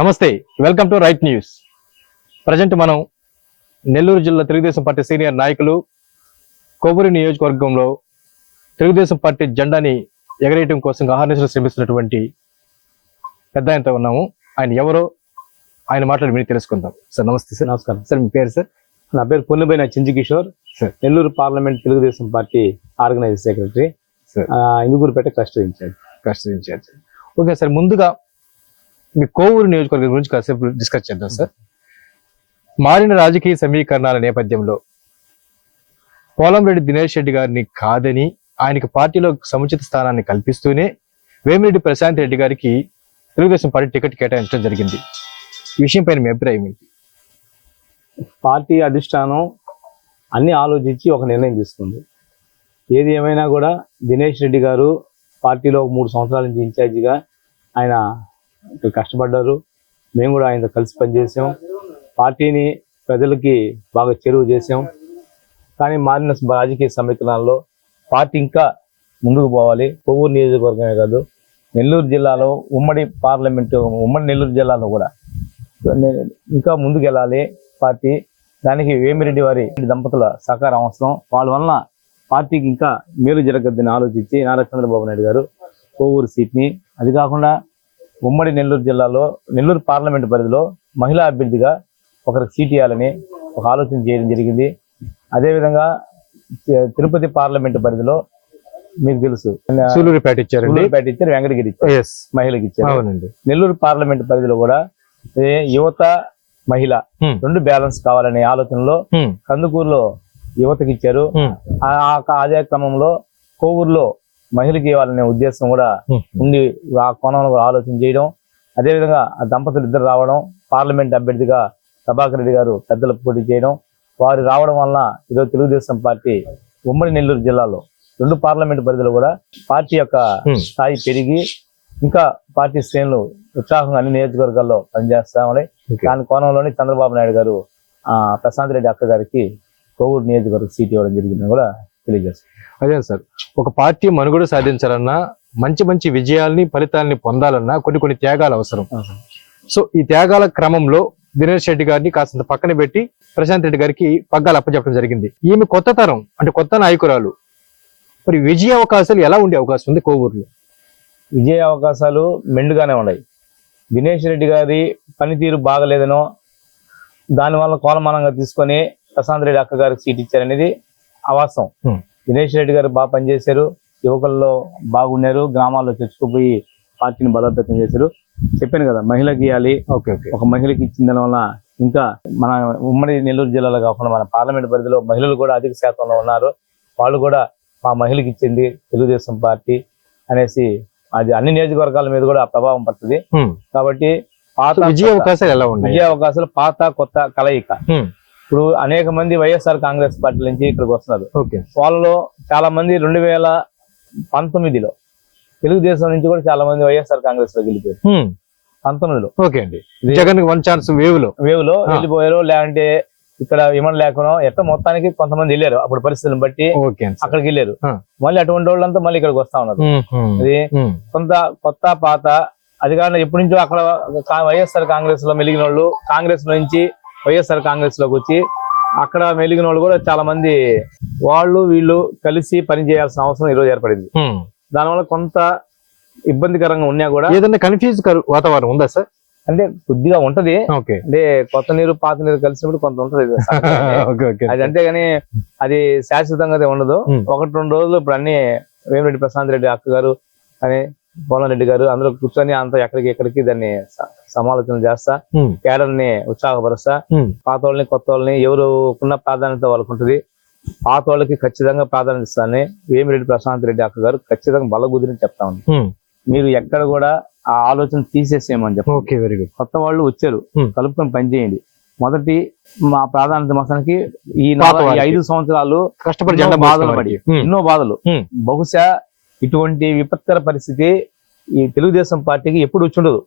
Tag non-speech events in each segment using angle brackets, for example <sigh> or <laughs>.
నమస్తే welcome to right news. Present మనం నెల్లూరు జిల్లా తెలుగుదేశం పార్టీ సీనియర్ నాయకులు కొవ్వూరు నియోజకవర్గంలో తెలుగుదేశం పార్టీ జెండాని ఎగరేయటం కోసం అహర్నిశలు శ్రమిస్తున్నటువంటి పెద్ద ఆయనతో ఉన్నాము. ఆయన ఎవరో ఆయన మాట్లాడి మీరు తెలుసుకుందాం. సార్ నమస్తే సార్. నమస్కారం. సార్ మీ పేరు సార్? నా పేరు Ponnubaina Chinji Kishore. Sir. Nellore parliament Telugu Desam party organise secretary. Sir. Indukurupeta cluster incharge. Custody incharge. Okay sir ముందుగా మీ కోవూరు నియోజకవర్గం గురించి కాసేపు డిస్కస్ చేద్దాం సార్ మారిన రాజకీయ సమీకరణాల నేపథ్యంలో పోలంరెడ్డి దినేష్ రెడ్డి గారిని కాదని ఆయనకు పార్టీలో సముచిత స్థానాన్ని కల్పిస్తూనే వేమిరెడ్డి ప్రశాంత్ రెడ్డి గారికి తెలుగుదేశం పార్టీ టికెట్ కేటాయించడం జరిగింది. ఈ మీ అభిప్రాయం ఏంటి? పార్టీ అధిష్టానం అన్ని ఆలోచించి ఒక నిర్ణయం తీసుకుంది. ఏది ఏమైనా కూడా దినేష్ రెడ్డి గారు పార్టీలో మూడు సంవత్సరాల నుంచి ఇన్ఛార్జిగా ఆయన కష్టపడ్డారు. మేము కూడా ఆయనతో కలిసి పనిచేసాం. పార్టీని ప్రజలకి బాగా చెరువు చేసాం. కానీ మారిన రాజకీయ సమీకరణాల్లో పార్టీ ఇంకా ముందుకు పోవాలి. కొవ్వూరు నియోజకవర్గమే కాదు నెల్లూరు జిల్లాలో ఉమ్మడి పార్లమెంటు ఉమ్మడి నెల్లూరు జిల్లాలో కూడా. ఇంకా ముందుకు వెళ్ళాలి పార్టీ. దానికి వేమిరెడ్డి వారి దంపతుల సహకారం అవసరం. వాళ్ళ వలన పార్టీకి ఇంకా మేలు జరగద్దని ఆలోచించి నారా చంద్రబాబు నాయుడు గారు కోవూరు సీట్ని. అది కాకుండా ఉమ్మడి నెల్లూరు జిల్లాలో నెల్లూరు పార్లమెంట్ పరిధిలో మహిళా అభ్యర్థిగా ఒకరికి సీట్ ఇవ్వాలని ఒక ఆలోచన చేయడం జరిగింది. అదేవిధంగా తిరుపతి పార్లమెంట్ పరిధిలో మీకు తెలుసు. సూలూరుపేట ఇచ్చారు వెంకటగిరి ఇచ్చారు ఎస్ మహిళకి ఇచ్చారు. అవునండి. నెల్లూరు పార్లమెంట్ పరిధిలో కూడా యువత మహిళ Hmm. రెండు బ్యాలెన్స్ కావాలనే ఆలోచనలో హ్మ్, కందుకూరులో యువతకి ఇచ్చారు. ఆ- ఆ- అదే క్రమంలో కోవూరులో మహిళకి ఇవ్వాలనే ఉద్దేశం కూడా. ఉండి ఆ కోణంలో కూడా ఆలోచన చేయడం అదేవిధంగా ఆ దంపతులు ఇద్దరు రావడం పార్లమెంట్ అభ్యర్థిగా ప్రభాకర్ రెడ్డి గారు పెద్దల పోటీ చేయడం వారు రావడం వలన ఈరోజు తెలుగుదేశం పార్టీ ఉమ్మడి నెల్లూరు జిల్లాలో రెండు పార్లమెంట్ పరిధిలో కూడా పార్టీ యొక్క. స్థాయి పెరిగి ఇంకా పార్టీ శ్రేణులు ఉత్సాహంగా అన్ని నియోజకవర్గాల్లో పనిచేస్తామని. దాని కోణంలోనే చంద్రబాబు నాయుడు గారు ఆ ప్రశాంత్ రెడ్డి అక్క గారికి కోవూరు నియోజకవర్గ సీట్ ఇవ్వడం జరిగిందని కూడా తెలియజేస్తారు అదే సార్. ఒక పార్టీ మనుగడ సాధించాలన్నా మంచి మంచి విజయాల్ని ఫలితాలని పొందాలన్నా కొన్ని కొన్ని త్యాగాలు అవసరం. సో ఈ త్యాగాల క్రమంలో దినేష్ రెడ్డి గారిని కాస్తంత పక్కన పెట్టి ప్రశాంత్ రెడ్డి గారికి పగ్గాలు అప్పచెప్పడం జరిగింది. ఈమె కొత్త తరం అంటే కొత్త నాయకురాలు. మరి విజయ అవకాశాలు ఎలా ఉండే అవకాశం ఉంది కోవూరులో? విజయ అవకాశాలు మెండుగానే ఉన్నాయి. దినేష్ రెడ్డి గారి పనితీరు బాగలేదనో దానివల్ల కోలమానంగా తీసుకొని ప్రశాంత్ రెడ్డి అక్క గారికి సీట్ ఇచ్చారనేది అవాస్తవం. Hmm. దినేష్ రెడ్డి గారు బాగా పనిచేశారు. యువకుల్లో బాగున్నారు. గ్రామాల్లో తెచ్చుకుపోయి పార్టీని బలోపేతం చేశారు. చెప్పాను కదా మహిళకి ఇవ్వాలి. Okay okay. ఒక మహిళకి ఇచ్చిన దాని వల్ల ఇంకా మన ఉమ్మడి నెల్లూరు జిల్లాలో కాకుండా మన పార్లమెంట్ పరిధిలో మహిళలు కూడా అధిక శాతంలో ఉన్నారు. వాళ్ళు కూడా మా మహిళకి ఇచ్చింది తెలుగుదేశం పార్టీ అనేసి అది అన్ని నియోజకవర్గాల మీద కూడా ఆ ప్రభావం పడుతుంది. కాబట్టి పాత విజయ అవకాశాలు ఎలా ఉన్నాయి? విజయ అవకాశాలు పాత కొత్త కలయిక. ఇప్పుడు అనేక మంది వైఎస్ఆర్ కాంగ్రెస్ పార్టీ నుంచి ఇక్కడికి వస్తున్నారు. వాళ్ళలో చాలా మంది రెండు వేల పంతొమ్మిదిలో తెలుగుదేశం నుంచి కూడా చాలా మంది వైఎస్ఆర్ కాంగ్రెస్లో గెలిపారు పంతొమ్మిదిలో. ఓకే అండి. జగన్ వన్ ఛాన్స్ వేవ్లో వేవ్లో ఆ. వెళ్ళిపోయారు లేదంటే ఇక్కడ విమానం లేకుండా ఎట్లా మొత్తానికి కొంతమంది వెళ్ళారు. అప్పుడు పరిస్థితులను బట్టి. అక్కడికి వెళ్ళారు. మళ్ళీ అటువంటి వాళ్ళంతా మళ్ళీ ఇక్కడికి వస్తా ఉన్నారు. అది కొంత కొత్త పాత అది కాకుండా ఎప్పటి నుంచో అక్కడ వైఎస్ఆర్ కాంగ్రెస్లో మెలిగిన వాళ్ళు కాంగ్రెస్ నుంచి వైఎస్ఆర్ కాంగ్రెస్లోకి వచ్చి అక్కడ మెలిగిన వాళ్ళు కూడా చాలా మంది వాళ్ళు వీళ్ళు కలిసి పని చేయాల్సిన అవసరం ఈరోజు ఏర్పడింది. హ్మ్. దానివల్ల కొంత ఇబ్బందికరంగా ఉన్నా కూడా ఏదైనా కన్ఫ్యూజ్ వాతావరణం ఉందా సార్? అంటే కొద్దిగా ఉంటది. అంటే కొత్త నీరు పాత నీరు కలిసినప్పుడు కొంత ఉంటది. <laughs> అది అంతేగాని అది శాశ్వతంగా ఉండదు. ఒకటి రెండు రోజులు ఇప్పుడు అన్ని వేమిరెడ్డి ప్రశాంత్ రెడ్డి అక్క గారు అని పోలం రెడ్డి గారు అందరూ కూర్చొని అంత ఎక్కడికి ఎక్కడికి దాన్ని సమాలోచన చేస్తా కేడర్ని ఉత్సాహపరుస్తా పాత వాళ్ళని కొత్త వాళ్ళని ఎవరుకున్న ప్రాధాన్యత వాళ్ళకు ఉంటుంది పాత వాళ్ళకి ఖచ్చితంగా ప్రాధాన్యత ఇస్తానని వేమిరెడ్డి ప్రశాంత్ రెడ్డి అక్క గారు ఖచ్చితంగా బలగుదిని చెప్తా ఉంది. మీరు ఎక్కడ కూడా ఆ ఆలోచన తీసేసేయమని చెప్పండి. Okay very good. కొత్త వాళ్ళు వచ్చారు. కలుపుకొని పనిచేయండి మొదటి మా ప్రాధాన్యత మొత్తానికి ఈ. ఐదు సంవత్సరాలు కష్టపడి బాధలు పడి ఎన్నో బాధలు. బహుశా ఇటువంటి విపత్కర పరిస్థితి ఈ తెలుగుదేశం పార్టీకి ఎప్పుడు వచ్చి ఉండదు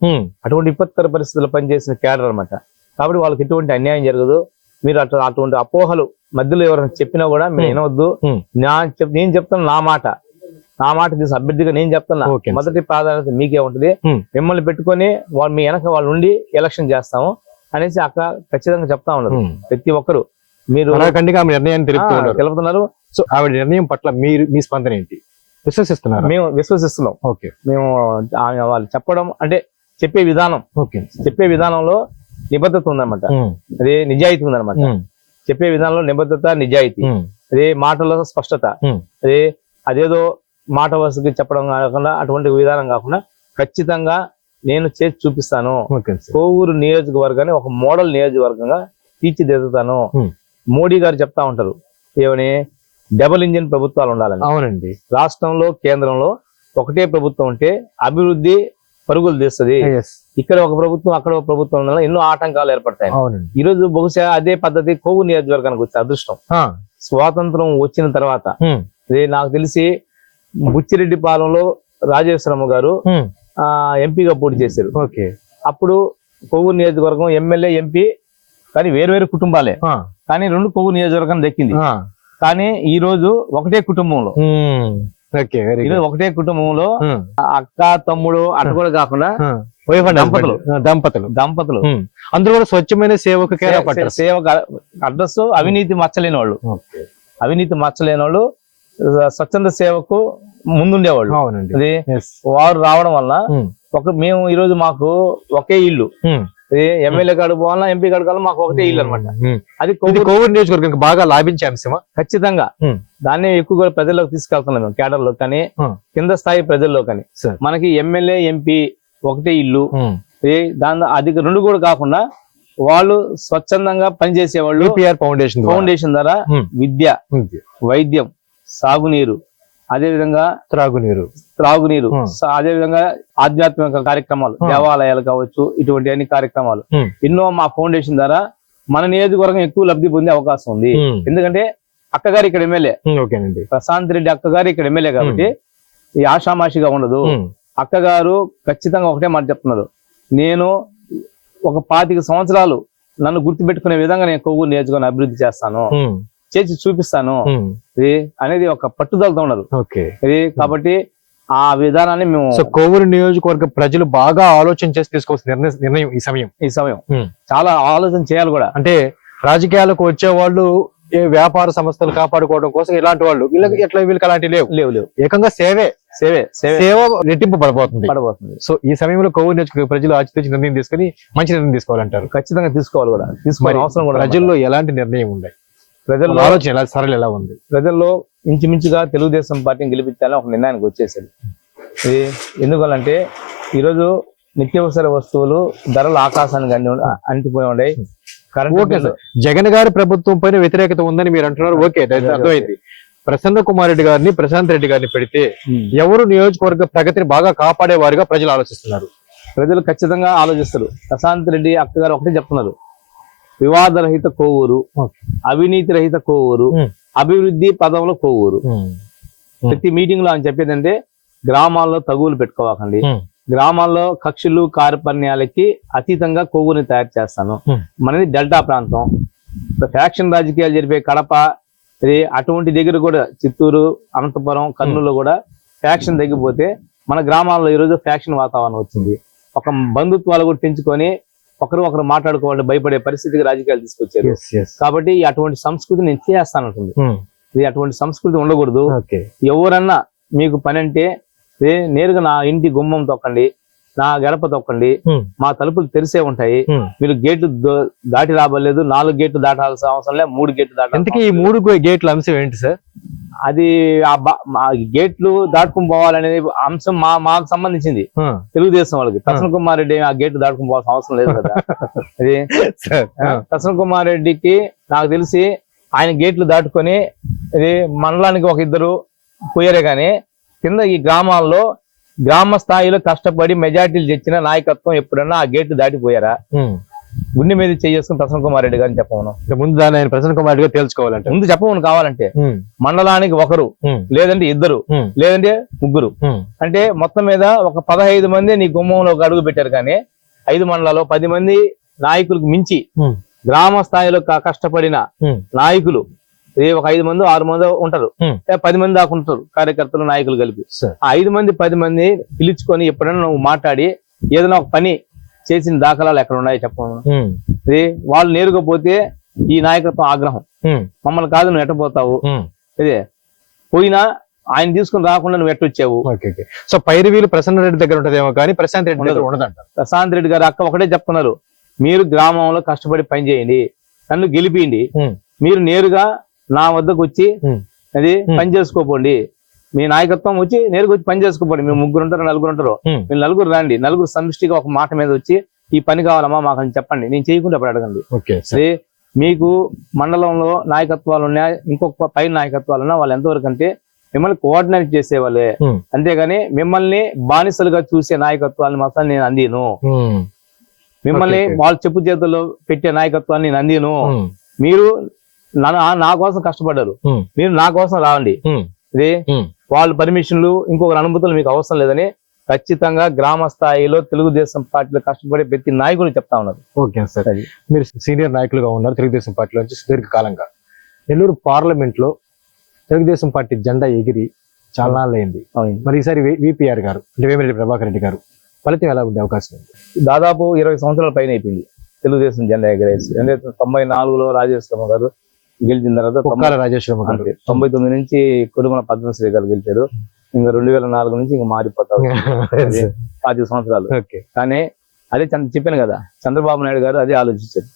అటువంటి విపత్కర పరిస్థితుల్లో పనిచేసిన క్యాడర్ అన్నమాట. కాబట్టి వాళ్ళకి ఎటువంటి అన్యాయం జరగదు. మీరు అట్లా అటువంటి అపోహలు మధ్యలో ఎవరైనా చెప్పినా కూడా మీరు. వినవద్దు. నా నేను చెప్తాను నా మాట. నా మాట తీసి అభ్యర్థిగా నేను చెప్తున్నా. మొదటి ప్రాధాన్యత మీకే ఉంటుంది. మిమ్మల్ని పెట్టుకొని వాళ్ళు మీ వెనక వాళ్ళు ఉండి ఎలక్షన్ చేస్తాము అనేసి అక్క ఖచ్చితంగా చెప్తా ఉన్నారు. ప్రతి ఒక్కరు. మీరు నిర్ణయాన్ని తెలుపుతున్నారు. సో ఆవిడ నిర్ణయం పట్ల మీరు మీ స్పందన ఏంటి? విశ్వసిస్తున్నారు? మేము విశ్వసిస్తున్నాం. ఓకే. మేము ఆమె వాళ్ళు చెప్పడం అంటే చెప్పే విధానం. ఓకే. చెప్పే విధానంలో నిబద్ధత ఉందన్నమాట. అదే నిజాయితీ ఉందన్నమాట. చెప్పే విధానంలో నిబద్ధత నిజాయితీ. అదే మాటలో స్పష్టత. అదే అదేదో మాట వరుసకి చెప్పడం కాకుండా అటువంటి విధానం కాకుండా ఖచ్చితంగా నేను చేసి చూపిస్తాను. కోవూరు నియోజకవర్గాన్ని ఒక మోడల్ నియోజకవర్గంగా తీర్చిదిద్దుతాను. మోడీ గారు చెప్తా ఉంటారు. ఏమని? డబుల్ ఇంజిన్ ప్రభుత్వాలు ఉండాలని అవునండి రాష్ట్రంలో కేంద్రంలో ఒకటే ప్రభుత్వం ఉంటే అభివృద్ధి పరుగులు తీస్తుంది. ఇక్కడ ఒక ప్రభుత్వం అక్కడ ఒక ప్రభుత్వం ఉండడం వల్ల ఎన్నో ఆటంకాలు ఏర్పడతాయి అవునండి ఈ రోజు బహుశా అదే పద్ధతి కోవూరు నియోజకవర్గానికి వచ్చే అదృష్టం. స్వాతంత్రం వచ్చిన తర్వాత. ఇది నాకు తెలిసి బుచ్చిరెడ్డి పాలెంలో రాజేశ్వరమ్మ గారు. ఆ ఎంపీగా పోటీ చేశారు ఓకే అప్పుడు కొవ్వూరు నియోజకవర్గం ఎమ్మెల్యే ఎంపీ కానీ వేరు వేరు కుటుంబాలే. కానీ రెండు కొవ్వూరు నియోజకవర్గం దక్కింది. కానీ ఈ రోజు ఒకటే కుటుంబంలో. ఒకటే కుటుంబంలో అక్క తమ్ముడు అటు కూడా కాకుండా దంపతులు. దంపతులు. దంపతులు. అందరూ కూడా స్వచ్ఛమైన సేవకు సేవకు అడ్రస్ అవినీతి మచ్చలేని వాళ్ళు అవినీతి మచ్చలేని వాళ్ళు స్వచ్ఛంద సేవకు ముందుండేవాళ్ళు. అది వారు రావడం వల్ల ఒక మేము ఈ రోజు మాకు ఒకే ఇల్లు. ఇది ఎమ్మెల్యే కాడు పోవాలన్నా ఎంపీ కాడు కావాలన్నా మాకు ఒకటే ఇల్లు అనమాట అది కోవిడ్ నియోజకవర్గానికి బాగా లాభించే అంశమా ఖచ్చితంగా. దాన్ని ఎక్కువగా ప్రజల్లోకి తీసుకెళ్తున్నాం మేము కేడర్లో కానీ. కింద స్థాయి ప్రజల్లో కానీ మనకి ఎమ్మెల్యే ఎంపీ ఒకటే ఇల్లు దాని అది రెండు కూడా కాకుండా వాళ్ళు స్వచ్ఛందంగా పనిచేసే వాళ్ళు ఫౌండేషన్. ఫౌండేషన్ ద్వారా. విద్య. వైద్యం సాగునీరు అదే విధంగా త్రాగునీరు త్రాగునీరు ఉమ్. స- అదే విధంగా ఆధ్యాత్మిక కార్యక్రమాలు. దేవాలయాలు కావచ్చు ఇటువంటి అన్ని కార్యక్రమాలు. ఎన్నో మా ఫౌండేషన్ ద్వారా మన నియోజకవర్గం ఎక్కువ లబ్ధి పొందే అవకాశం ఉంది. ఎందుకంటే అక్కగారు ఇక్కడ ఎమ్మెల్యే ప్రశాంత్ రెడ్డి అక్కగారు ఇక్కడ ఎమ్మెల్యే కాబట్టి ఈ ఆషామాషిగా ఉండదు. అక్కగారు ఖచ్చితంగా ఒకటే మాట చెప్తున్నారు నేను ఒక పాతిక సంవత్సరాలు నన్ను గుర్తుపెట్టుకునే విధంగా నేను కొవ్వూరు నియోజకవర్గం అభివృద్ధి చేస్తాను. చేసి చూపిస్తాను. ఇది అనేది ఒక పట్టుదలతో ఉన్నారు ఓకే. ఇది కాబట్టి ఆ విధానాన్ని మేము సో కోవూరు నియోజకవర్గ ప్రజలు బాగా ఆలోచన చేసి తీసుకోవాల్సిన నిర్ణయం ఈ సమయం. ఈ సమయం. చాలా ఆలోచన చేయాలి కూడా. అంటే రాజకీయాలకు వచ్చే వాళ్ళు ఏ వ్యాపార సంస్థలు కాపాడుకోవడం కోసం ఇలాంటి వాళ్ళు వీళ్ళకి ఎట్లా వీళ్ళకి అలాంటివి లేవు. లేవు లేవు. ఏకంగా సేవే. సేవే సేవే. సేవ రెట్టింపు పడబోతుంది. పడబోతుంది. సో ఈ సమయంలో కోవూరు నియోజకవర్గ ప్రజలు ఆచితూచి నిర్ణయం తీసుకుని మంచి నిర్ణయం తీసుకోవాలంటారు. ఖచ్చితంగా తీసుకోవాలి కూడా. తీసుకోవాలి అవసరం కూడా ప్రజల్లో ఎలాంటి నిర్ణయం ఉంది ప్రజల్లో ఆలోచన సరళ ఎలా ఉంది? ప్రజల్లో ఇంచుమించుగా తెలుగుదేశం పార్టీని గెలిపించాలని ఒక నిర్ణయానికి వచ్చేసాడు ఇది ఎందువల్లంటే ఈరోజు నిత్యావసర వస్తువులు ధరలు ఆకాశానికి అంటి అంటిపోయి ఉన్నాయి. Current okay sir. జగన్ గారి ప్రభుత్వం పైన వ్యతిరేకత ఉందని మీరు అంటున్నారు. ఓకే అర్థమైంది. ప్రసన్న కుమార్ రెడ్డి గారిని ప్రశాంత్ రెడ్డి గారిని పెడితే ఎవరు నియోజకవర్గ ప్రగతిని బాగా కాపాడేవారుగా ప్రజలు ఆలోచిస్తున్నారు? ప్రజలు ఖచ్చితంగా ఆలోచిస్తారు. ప్రశాంత్ రెడ్డి అక్క గారు ఒకటే చెప్తున్నారు. వివాదరహిత కోవూరు. అవినీతి రహిత కోవూరు. అభివృద్ధి పదంలో కోవూరు ప్రతి మీటింగ్లో ఆయన చెప్పేది అంటే గ్రామాల్లో తగువులు పెట్టుకోవాకండి. గ్రామాల్లో కక్షలు కార్పణ్యాలకి అతీతంగా కొవ్వుని తయారు చేస్తాను. మనది డెల్టా ప్రాంతం ఫ్యాక్షన్ రాజకీయాలు జరిపే కడప అటువంటి దగ్గర కూడా చిత్తూరు అనంతపురం కర్నూలు కూడా ఫ్యాక్షన్ తగ్గిపోతే మన గ్రామాల్లో ఈరోజు ఫ్యాక్షన్ వాతావరణం వచ్చింది ఒక బంధుత్వాలు కూడా పెంచుకొని ఒకరు ఒకరు మాట్లాడుకోవాలి భయపడే పరిస్థితికి రాజకీయాలు తీసుకొచ్చారు. కాబట్టి ఈ అటువంటి సంస్కృతి నేను చేస్తానంటుంది. ఇది అటువంటి సంస్కృతి ఉండకూడదు. ఎవరన్నా మీకు పని అంటే నేరుగా నా ఇంటి గుమ్మం తొక్కండి నా గడప తొక్కండి మా తలుపులు తెరిసే ఉంటాయి. మీరు గేట్లు దాటి రాబలేదు నాలుగు గేట్లు దాటాల్సిన అవసరం లేదు మూడు గేట్లు దాటాలి ఈ మూడు గేట్ల అంశం ఏంటి సార్ అది గేట్లు దాటుకుని పోవాలనేది అంశం మా మాకు సంబంధించింది. తెలుగుదేశం వాళ్ళకి. ప్రసన్న కుమార్ రెడ్డి ఆ గేట్లు దాటుకుని పోవాల్సిన అవసరం లేదు కదా. <laughs> అది. ప్రసన్న కుమార్ రెడ్డికి నాకు తెలిసి ఆయన గేట్లు దాటుకొని ఇది మండలానికి ఒక ఇద్దరు పోయారే కానీ కింద ఈ గ్రామాల్లో గ్రామ స్థాయిలో కష్టపడి మెజార్టీలు తెచ్చిన నాయకత్వం ఎప్పుడన్నా ఆ గేట్లు దాటిపోయారా? గుండె మీద చేసుకుని ప్రసన్న కుమార్ రెడ్డి గారిని చెప్పమను. ముందు దాన్ని ఆయన ప్రసన్న కుమార్ రెడ్డి గారు తేల్చుకోవాలంట. ముందు చెప్పమను కావాలంటే మండలానికి ఒకరు లేదంటే ఇద్దరు లేదంటే ముగ్గురు. అంటే మొత్తం మీద ఒక పదహైదు మంది నీ గుమ్మంలో ఒక అడుగు పెట్టారు కానీ ఐదు మండలాలు పది మంది నాయకులకు మించి గ్రామ స్థాయిలో కష్టపడిన నాయకులు ఒక ఐదు మంది ఆరు మంది ఉంటారు. పది మంది దాకా ఉంటారు కార్యకర్తలు నాయకులు కలిపి. ఆ ఐదు మంది పది మంది పిలుచుకొని ఎప్పుడైనా నువ్వు మాట్లాడి ఏదైనా ఒక పని చేసిన దాఖలాలు ఎక్కడ ఉన్నాయో చెప్పను ఉమ్, ఇది వాళ్ళు నేరుగా పోతే ఈ నాయకత్వం ఆగ్రహం. మమ్మల్ని కాదు నువ్వు ఎట్టపోతావు. ఇదే పోయినా ఆయన తీసుకుని రాకుండా నువ్వు ఎట్టొచ్చావు. సో పైరువీలు ప్రసన్న రెడ్డి దగ్గర ఉంటదేమో కానీ ప్రశాంత్ రెడ్డి దగ్గర ఉండదంట ప్రశాంత్ రెడ్డి గారు అక్క ఒకటే చెప్తున్నారు. మీరు గ్రామంలో కష్టపడి పని చేయండి. నన్ను గెలిపియండి. మీరు నేరుగా నా వద్దకు వచ్చి అది. పని చేసుకోపోండి. మీ నాయకత్వం వచ్చి నేరుగా వచ్చి పని చేసుకోపోండి మేము ముగ్గురు ఉంటారు నలుగురు ఉంటారు. మీరు నలుగురు రండి. నలుగురు సమిష్టిగా ఒక మాట మీద వచ్చి ఈ పని కావాలమ్మా మాకు అని చెప్పండి. నేను చేయకుండా అప్పుడు అడగండి. సార్. మీకు మండలంలో నాయకత్వాలు ఉన్నాయా? ఇంకొక పై నాయకత్వాలు ఉన్నా వాళ్ళు ఎంతవరకు అంటే మిమ్మల్ని కోఆర్డినేట్ చేసేవాళ్ళే. అంతేగాని మిమ్మల్ని బానిసలుగా చూసే నాయకత్వాన్ని మాత్రం నేను అందిను. మిమ్మల్ని. వాళ్ళ చెప్పు చేతుల్లో పెట్టే నాయకత్వాన్ని నేను అందిను. మీరు నా- కోసం కష్టపడ్డారు. మీరు నా కోసం రావండి ఇది. వాళ్ళ పర్మిషన్లు ఇంకొకరి అనుమతులు మీకు అవసరం లేదని ఖచ్చితంగా గ్రామ స్థాయిలో తెలుగుదేశం పార్టీలో కష్టపడే ప్రతి నాయకుడు చెప్తా ఉన్నారు ఓకే సార్. అది. మీరు సీనియర్ నాయకులుగా ఉన్నారు తెలుగుదేశం పార్టీలో నుంచి సుదీర్ఘకాలంగా. నెల్లూరు పార్లమెంట్లో తెలుగుదేశం పార్టీ జెండా ఎగిరి చాలా అయింది. మరి ఈసారి విపిఆర్ గారు అంటే వేమిరెడ్డి ప్రభాకర్ రెడ్డి గారు ఫలితం ఎలా ఉండే అవకాశం ఉంది? దాదాపు ఇరవై సంవత్సరాల పైన అయిపోయింది తెలుగుదేశం జెండా ఎగరేసి. అంటే తొంభై నాలుగులో రాజేశ్వరమ్మ గారు గెలిచిన తర్వాత కుక్కాల రాజేశ్వరమ్మ గారు. తొంభై తొమ్మిది నుంచి కుటుంబ పద్మశ్రీ గారు గెలిచారు ఇంకా రెండు వేల నాలుగు నుంచి ఇంకా మారిపోతారు <laughs> పాతిక సంవత్సరాలు. కానీ అదే చెప్పాను కదా చంద్రబాబు నాయుడు గారు అదే ఆలోచించారు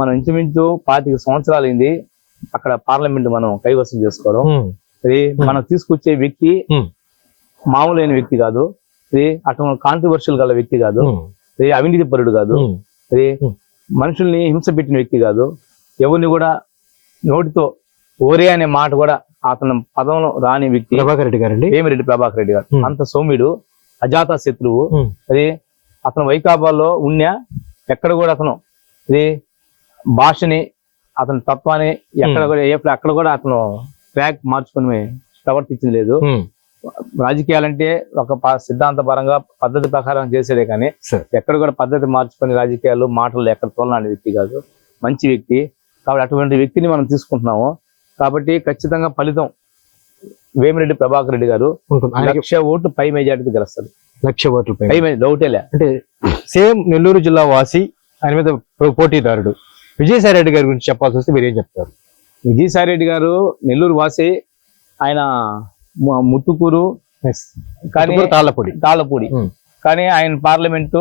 మనం ఇంచుమించు పాతిక సంవత్సరాలు అయింది అక్కడ పార్లమెంట్ మనం కైవసం చేసుకోవడం. ఇది మనం తీసుకొచ్చే వ్యక్తి మామూలైన వ్యక్తి కాదు. ఇది అటు కాంట్రవర్షియల్ గల వ్యక్తి కాదు. ఇది అవినీతి పరుడు కాదు. ఇది. మనుషుల్ని హింస పెట్టిన వ్యక్తి కాదు. ఎవరిని కూడా నోటితో ఓరే అనే మాట కూడా అతను పదంలో రాని వ్యక్తి ప్రభాకర్ రెడ్డి గారండి? వేమిరెడ్డి ప్రభాకర్ రెడ్డి గారు. అంత సౌమ్యుడు అజాత శత్రువు. అది అతను వైకాపాలో ఉన్నా ఎక్కడ కూడా అతను ఇది భాషని అతని తత్వాన్ని ఎక్కడ. కూడా ఏ- అక్కడ కూడా అతను ట్రాక్ మార్చుకుని ప్రవర్తించింది లేదు. రాజకీయాలంటే ఒక ప- సిద్ధాంతపరంగా పద్ధతి ప్రకారం చేసేదే కానీ ఎక్కడ కూడా పద్ధతి మార్చుకొని రాజకీయాలు మాటలు ఎక్కడ తోలనాని వ్యక్తి కాదు. మంచి వ్యక్తి. కాబట్టి అటువంటి వ్యక్తిని మనం తీసుకుంటున్నాము. కాబట్టి ఖచ్చితంగా ఫలితం వేమిరెడ్డి ప్రభాకర్ రెడ్డి గారు లక్ష ఓట్లు పై మెజార్టీ గెలుస్తారు లక్ష ఓట్ల పై డౌటేలే అంటే సేమ్ నెల్లూరు జిల్లా వాసి ఆయన మీద పోటీదారుడు. విజయసాయి రెడ్డి గారి గురించి చెప్పాల్సి వస్తే మీరు ఏం చెప్తారు? విజయసాయి రెడ్డి గారు నెల్లూరు వాసి ఆయన ముత్తుకూరు కానీ తాళ్ళపూడి. తాళ్ళపూడి. ఉమ్. కానీ ఆయన పార్లమెంటు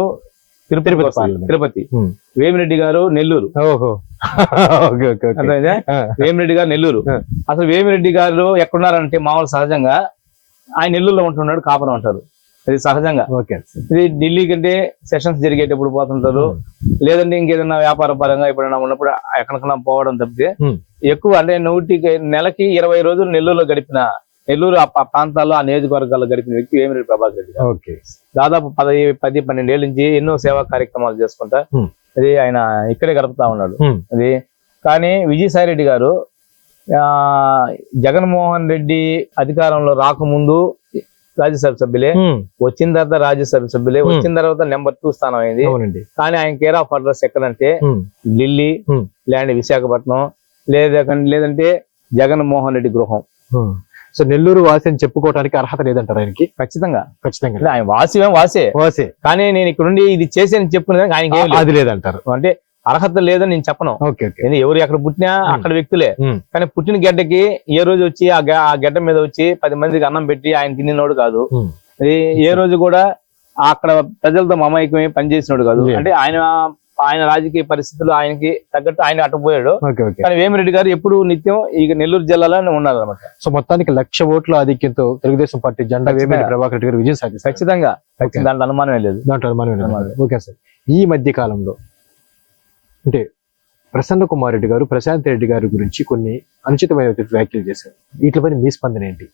తిరుపతి తిరుపతి ఉమ్. వేమిరెడ్డి గారు నెల్లూరు. ఓహో. వేమిరెడ్డి గారు నెల్లూరు. అసలు వేమిరెడ్డి గారు ఎక్కడున్నారంటే మామూలు సహజంగా ఆయన నెల్లూరులో ఉంటున్నాడు కాపురం ఉంటారు అది సహజంగా. ఓకే. ఇది ఢిల్లీ కంటే సెషన్స్ జరిగేటప్పుడు పోతుంటారు. లేదంటే ఇంకేదైనా వ్యాపార పరంగా ఎప్పుడైనా ఉన్నప్పుడు ఎక్కడికైనా పోవడం తప్పితే. ఎక్కువ అంటే నూటికి నెలకి ఇరవై రోజులు నెల్లూరులో గడిపిన నెల్లూరు ఆ ప్రాంతాల్లో ఆ నియోజకవర్గాల్లో గడిపిన వ్యక్తి వేమిరెడ్డి ప్రభాకర్ రెడ్డి దాదాపు పది పది పన్నెండేళ్ళ నుంచి ఎన్నో సేవా కార్యక్రమాలు చేసుకుంటా. అది ఆయన ఇక్కడే గడుపుతా ఉన్నాడు. అది కానీ విజయసాయి రెడ్డి గారు ఆ జగన్మోహన్ రెడ్డి అధికారంలో రాకముందు రాజ్యసభ సభ్యులే వచ్చిన తర్వాత రాజ్యసభ సభ్యులే. వచ్చిన తర్వాత నెంబర్ టూ స్థానం అయింది. కానీ ఆయన కేర్ ఆఫ్ అడ్రస్ ఎక్కడంటే ఢిల్లీ ల్యాండ్ విశాఖపట్నం లేదా లేదంటే జగన్మోహన్ రెడ్డి గృహం. సో నెల్లూరు వాసి అని చెప్పుకోవడానికి అర్హత లేదంటారు ఆయనకి? ఖచ్చితంగా. ఖచ్చితంగా ఆయన వాసివే వాసే. వాసి. కానీ నేను ఇక్కడ నుండి ఇది చేసేది ఆయనకి ఏం లేదు. అది లేదంటారు. అంటే అర్హత లేదని నేను చెప్పను. Okay okay. ఏంది ఎవరు ఎక్కడ పుట్టినా అక్కడ వ్యక్తులే. కానీ పుట్టిన గడ్డకి ఏ రోజు వచ్చి ఆ గడ్డ మీద వచ్చి పది మందికి అన్నం పెట్టి ఆయన తిన్నోడు కాదు. ఏ రోజు కూడా అక్కడ ప్రజలతో మమైకమై పనిచేసినోడు కాదు. అంటే ఆయన ఆయన రాజకీయ పరిస్థితులు ఆయనకి తగ్గట్టు ఆయన అటుపోయాడు కానీ వేమిరెడ్డి గారు ఎప్పుడు నిత్యం ఈ నెల్లూరు జిల్లాలోనే ఉన్నారు అనమాట సో మొత్తానికి లక్ష ఓట్ల ఆధిక్యంతో తెలుగుదేశం పార్టీ జెండా వేమిరెడ్డి. ప్రభాకర్ రెడ్డి గారు విజయం సాధిస్తారు. ఖచ్చితంగా. దాంట్లో అనుమానమే లేదు. దాంట్లో అనుమానం లేదు. Okay sir. ఈ మధ్య కాలంలో అంటే ప్రసన్న కుమార్ రెడ్డి గారు ప్రశాంత్ రెడ్డి గారి గురించి కొన్ని అనుచితమైన వ్యాఖ్యలు చేశారు. వీటిపైన మీ స్పందన ఏంటి?